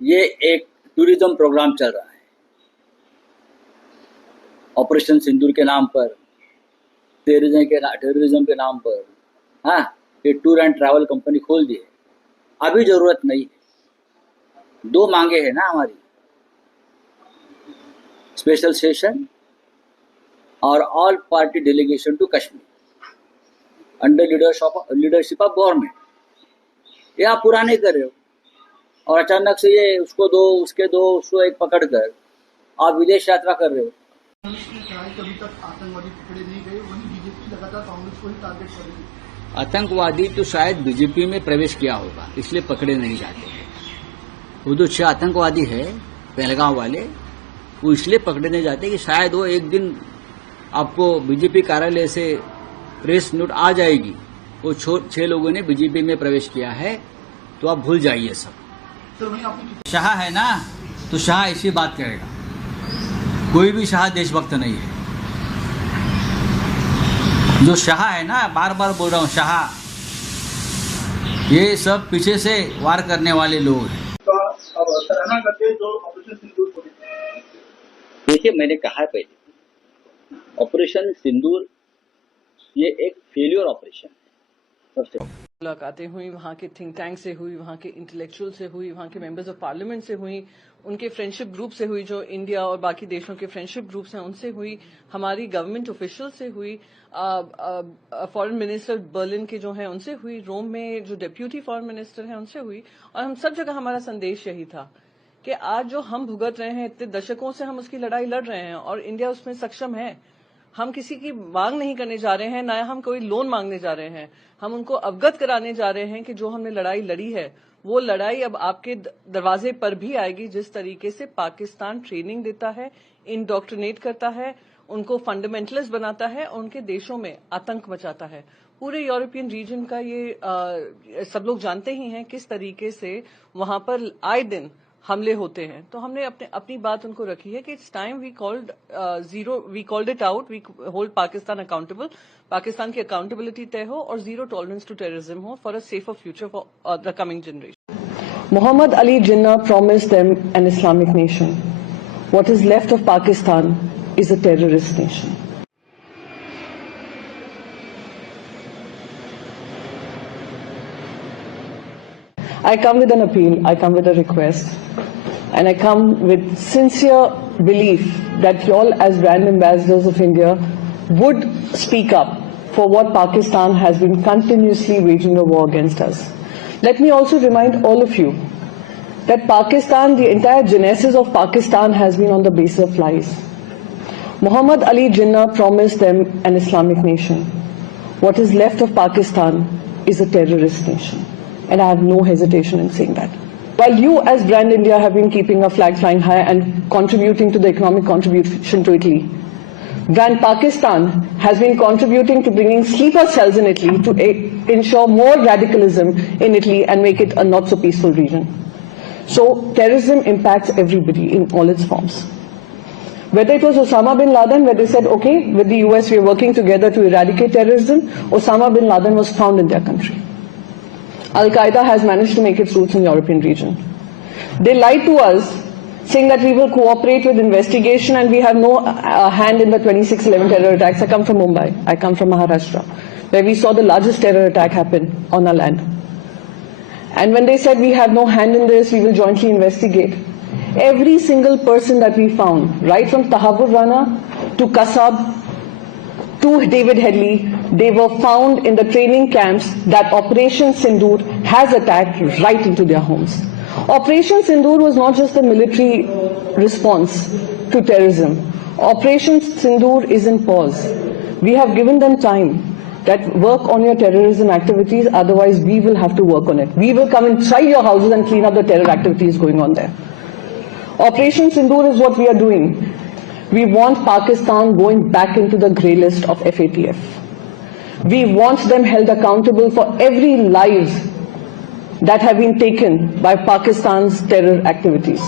ये एक tourism programme चल रहा है ऑपरेशन सिंदूर के नाम पर, टेररिज्म के नाम पर। हाँ, ये टूर एंड ट्रैवल कंपनी खोल दी है, अभी जरूरत नहीं है। दो मांगे हैं ना हमारी, स्पेशल सेशन और all party delegation to Kashmir under leadership of government. ये आप पूरा नहीं कर रहे हो और अचानक से ये उसको दो, उसके दो, उसको एक पकड़ कर आप विदेश यात्रा कर रहे हो। कभी तक आतंकवादी पकड़े नहीं गए, वही बीजेपी लगातार कांग्रेस को ही टारगेट कर रही है। आतंकवादी तो शायद बीजेपी में प्रवेश किया होगा, इसलिए पकड़े नहीं जाते। वो जो 6 आतंकवादी है पहलगांव वाले, वो इसलिए पकड़े नहीं जाते कि शायद वो एक दिन आपको बीजेपी कार्यालय से प्रेस नोट आ जाएगी, वो 6 लोगों ने बीजेपी में प्रवेश किया है, तो आप भूल जाइए सब। शाह है ना, तो शाह ऐसी बात करेगा। कोई भी शाह देशभक्त नहीं है। जो शाह है ना, बार बार बोल रहा हूँ, शाह, ये सब पीछे से वार करने वाले लोग हैं। देखिए, मैंने कहा है पहले, ऑपरेशन सिंदूर ये एक फेलियर ऑपरेशन है। सबसे मुलाकातें हुई, वहाँ के थिंक टैंक से हुई, वहाँ के इंटेलेक्चुअल से हुई, वहाँ के मेंबर्स ऑफ पार्लियामेंट से हुई, उनके फ्रेंडशिप ग्रुप से हुई, जो इंडिया और बाकी देशों के फ्रेंडशिप ग्रुप्स हैं उनसे हुई, हमारी गवर्नमेंट ऑफिशियल से हुई, फॉरेन मिनिस्टर बर्लिन के जो हैं उनसे हुई, रोम में जो डिप्यूटी फॉरेन मिनिस्टर हैं उनसे हुई। और हम सब जगह हमारा संदेश यही था कि आज जो हम भुगत रहे हैं, इतने दशकों से हम उसकी लड़ाई लड़ रहे हैं और इंडिया उसमें सक्षम है। हम किसी की मांग नहीं करने जा रहे हैं, ना हम कोई लोन मांगने जा रहे हैं। हम उनको अवगत कराने जा रहे हैं कि जो हमने लड़ाई लड़ी है, वो लड़ाई अब आपके दरवाजे पर भी आएगी। जिस तरीके से पाकिस्तान ट्रेनिंग देता है, इंडोक्ट्रिनेट करता है, उनको फंडामेंटलिस्ट बनाता है, उनके देशों में आतंक मचाता है। पूरे यूरोपियन रीजन का ये सब लोग जानते ही हैं किस तरीके से वहां पर आए दिन हमले होते हैं। तो हमने अपनी बात उनको रखी है कि it's time we called it out, we hold Pakistan accountable. Pakistan की अकाउंटेबिलिटी तय हो और जीरो टॉलरेंस टू टेररिज्म हो for a safer future for the coming generation. Muhammad Ali Jinnah promised them an Islamic nation. What is left of Pakistan is a terrorist nation. I come with an appeal, I come with a request, and I come with sincere belief that you all as brand ambassadors of India would speak up for what Pakistan has been continuously waging a war against us. Let me also remind all of you that Pakistan, the entire genesis of Pakistan has been on the basis of lies. Muhammad Ali Jinnah promised them an Islamic nation. What is left of Pakistan is a terrorist nation. And I have no hesitation in saying that. While you as Brand India have been keeping a flag flying high and contributing to the economic contribution to Italy, Brand Pakistan has been contributing to bringing sleeper cells in Italy to ensure more radicalism in Italy and make it a not so peaceful region. So terrorism impacts everybody in all its forms. Whether it was Osama bin Laden, where they said, okay, with the US we are working together to eradicate terrorism, Osama bin Laden was found in their country. Al-Qaeda has managed to make its roots in the European region. They lied to us, saying that we will cooperate with investigation and we have no hand in the 26/11 terror attacks. I come from Mumbai. I come from Maharashtra, where we saw the largest terror attack happen on our land. And when they said we have no hand in this, we will jointly investigate. Every single person that we found, right from Tahabur Rana to Kasab to David Headley, they were found in the training camps that Operation Sindoor has attacked right into their homes. Operation Sindoor was not just a military response to terrorism. Operation Sindoor is in pause. We have given them time that work on your terrorism activities, otherwise we will have to work on it. We will come inside your houses and clean up the terror activities going on there. Operation Sindoor is what we are doing. We want Pakistan going back into the grey list of FATF. We want them held accountable for every lives that have been taken by Pakistan's terror activities.